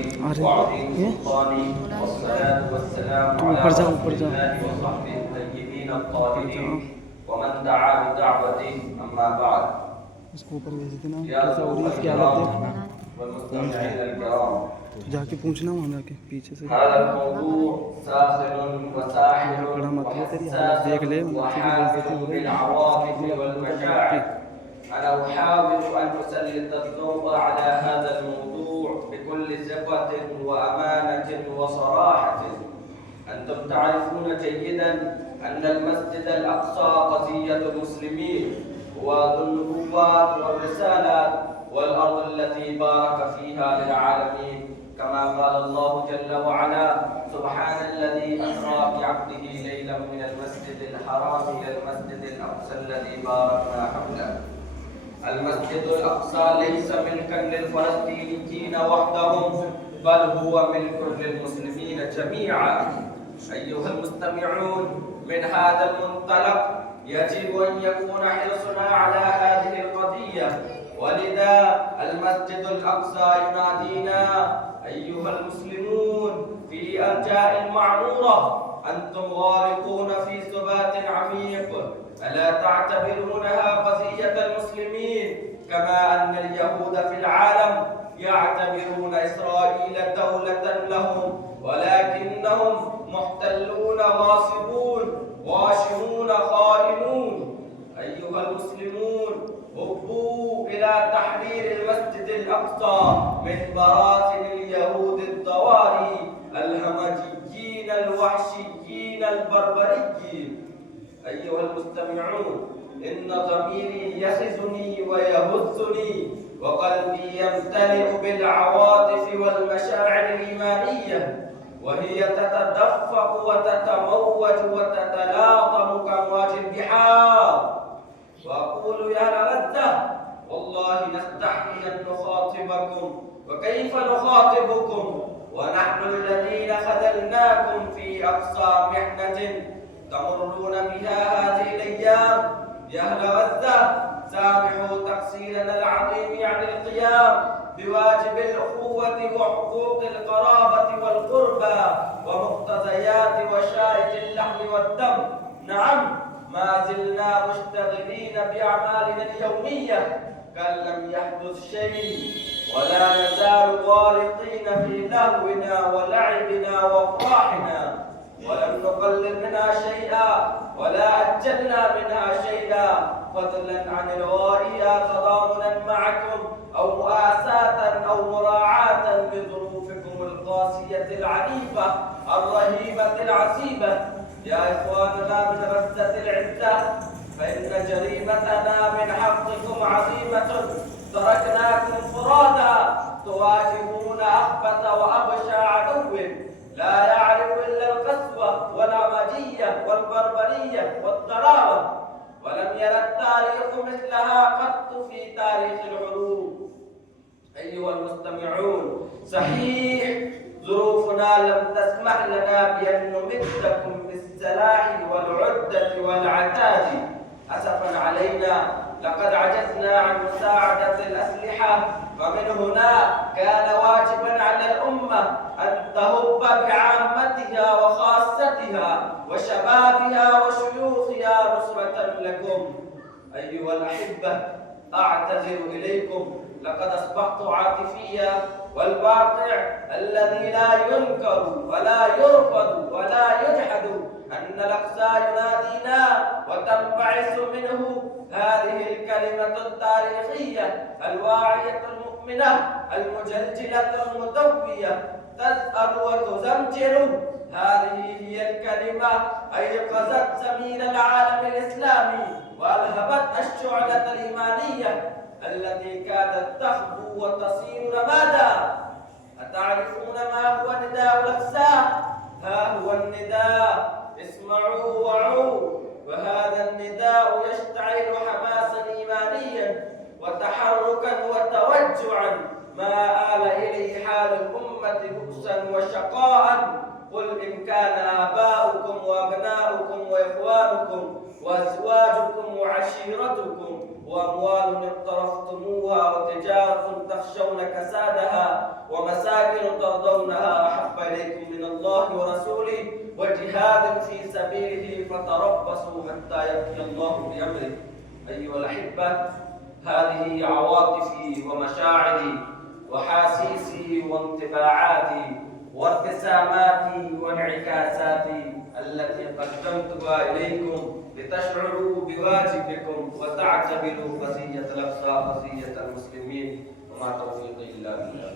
وجهه وعظيم سلطانه، والصلاة والسلام على رسول الله وصحبه الطيبين الطاهرين ومن دعا بدعوته. أما بعد، يا ضيوف الكرام والمستمعين الكرام، هذا الموضوع ساخن وساحر وحساس وحامل بالعواطف والمشاعر. أنا أحاول أن أسلط الضوء على هذا الموضوع بكل ثقة وأمانة وصراحة. أنتم تعرفون جيدا أن المسجد الأقصى قضية المسلمين وذو النبوات والرسالات والأرض التي بارك فيها للعالمين، كما قال الله جل وعلا: سبحان الذي أسرى بعبده ليلا من المسجد الحرام إلى المسجد الأقصى الذي باركنا حوله. المسجد الأقصى ليس ملكا للفلسطينيين وحدهم، بل هو ملك للمسلمين جميعا. أيها المستمعون، من هذا المنطلق يجب أن يكون حرصنا على هذه القضية، ولذا المسجد الأقصى ينادينا: أيها المسلمون في أرجاء المعمورة، أنتم غارقون في ثبات عميق، ألا تعتبرونها قضية المسلمين كما أن اليهود في العالم يعتبرون إسرائيل دولة لهم، ولكنهم محتلون غاصبون غاشمون خائنون؟ أيها المسلمون، هبوا إلى تحرير المسجد الأقصى من براثن اليهود الضواري الهمجيين الوحشيين البربريين. أيها المستمعون، إن ضميري يخزني ويهزني، وقلبي يمتلئ بالعواطف والمشاعر الإيمانية، وهي تتدفق وتتموج وتتلاطم كأمواج البحار. وأقول: يا غزة، والله نستحي أن نخاطبكم، وكيف نخاطبكم ونحن الذين خذلناكم في أقصى محنة تمرون بها هذه الأيام؟ يا أهل غزة، سامحوا تقصيرنا العظيم عن القيام بواجب الأخوة وحقوق القرابة والقربى ومقتضيات وشائج اللحم والدم. نعم، ما زلنا مشتغلين بأعمالنا اليومية كأن لم يحدث شيء، ولا نزال غارقين في لهونا ولعبنا وافراحنا، ولم نقلل منها شيئا ولا أجلنا منها شيئا، فضلا عن إلغائها تضامنا معكم أو مؤاساة أو مراعاة بظروفكم القاسية العنيفة الرهيبة العسيبة. يا إخواننا من غزة العزة، فإن جريمتنا من حقكم عظيمة. تركناكم فرادا تواجهون أخبث وأبشع عدو لا يعرف إلا القسوة والهمجية والبربرية والضراوة، ولم ير التاريخ مثلها قط في تاريخ الحروب. أيها المستمعون، صحيح ظروفنا لم تسمح لنا بأن نمدكم بالسلاح والعدة والعتاد. أسفا علينا، لقد عجزنا عن مساعدة الأسلحة، فمن هنا كان واجبا على الأمة أن تهب بعامتها وخاصتها وشبابها وشيوخها نصرة لكم. أيها الأحبة، أعتذر إليكم، لقد أصبحت عاطفيا، والواقع الذي لا ينكر ولا يرفض ولا يجحد أن الأقصى ينادينا وتنبعث منه هذه الكلمة التاريخية الواعية المؤمنة المجلجلة المدوية، تسأل وتزمجر. هذه هي الكلمة أيقظت زميل العالم الإسلامي وألهبت الشعلة الإيمانية التي كادت تخبو وتصير رمادا. أتعرفون ما هو نداء الأقصى؟ ها هو النداء: اسمعوا وعوا. وهذا النداء يشتعل حماسا إيمانيا وتحركا وتوجعا ما آل إليه حال الأمة بؤسا وشقاء. قل إن كان آباؤكم وأبناؤكم وإخوانكم وأزواجكم وعشيرتكم وأموال اقترفتموها وتجارة تخشون كسادها ومساكن ترضونها أحب إليكم من الله ورسوله وجهاد في سبيله فتربصوا حتى يأتي الله بأمره. أيها الأحبة، هذه عواطفي ومشاعري وحاسيسي وانطباعاتي وابتساماتي وانعكاساتي التي قدمتها إليكم لتشعروا بواجبكم وتعتبروا قضية الأقصى قضية المسلمين، وما توفيقي إلا بالله.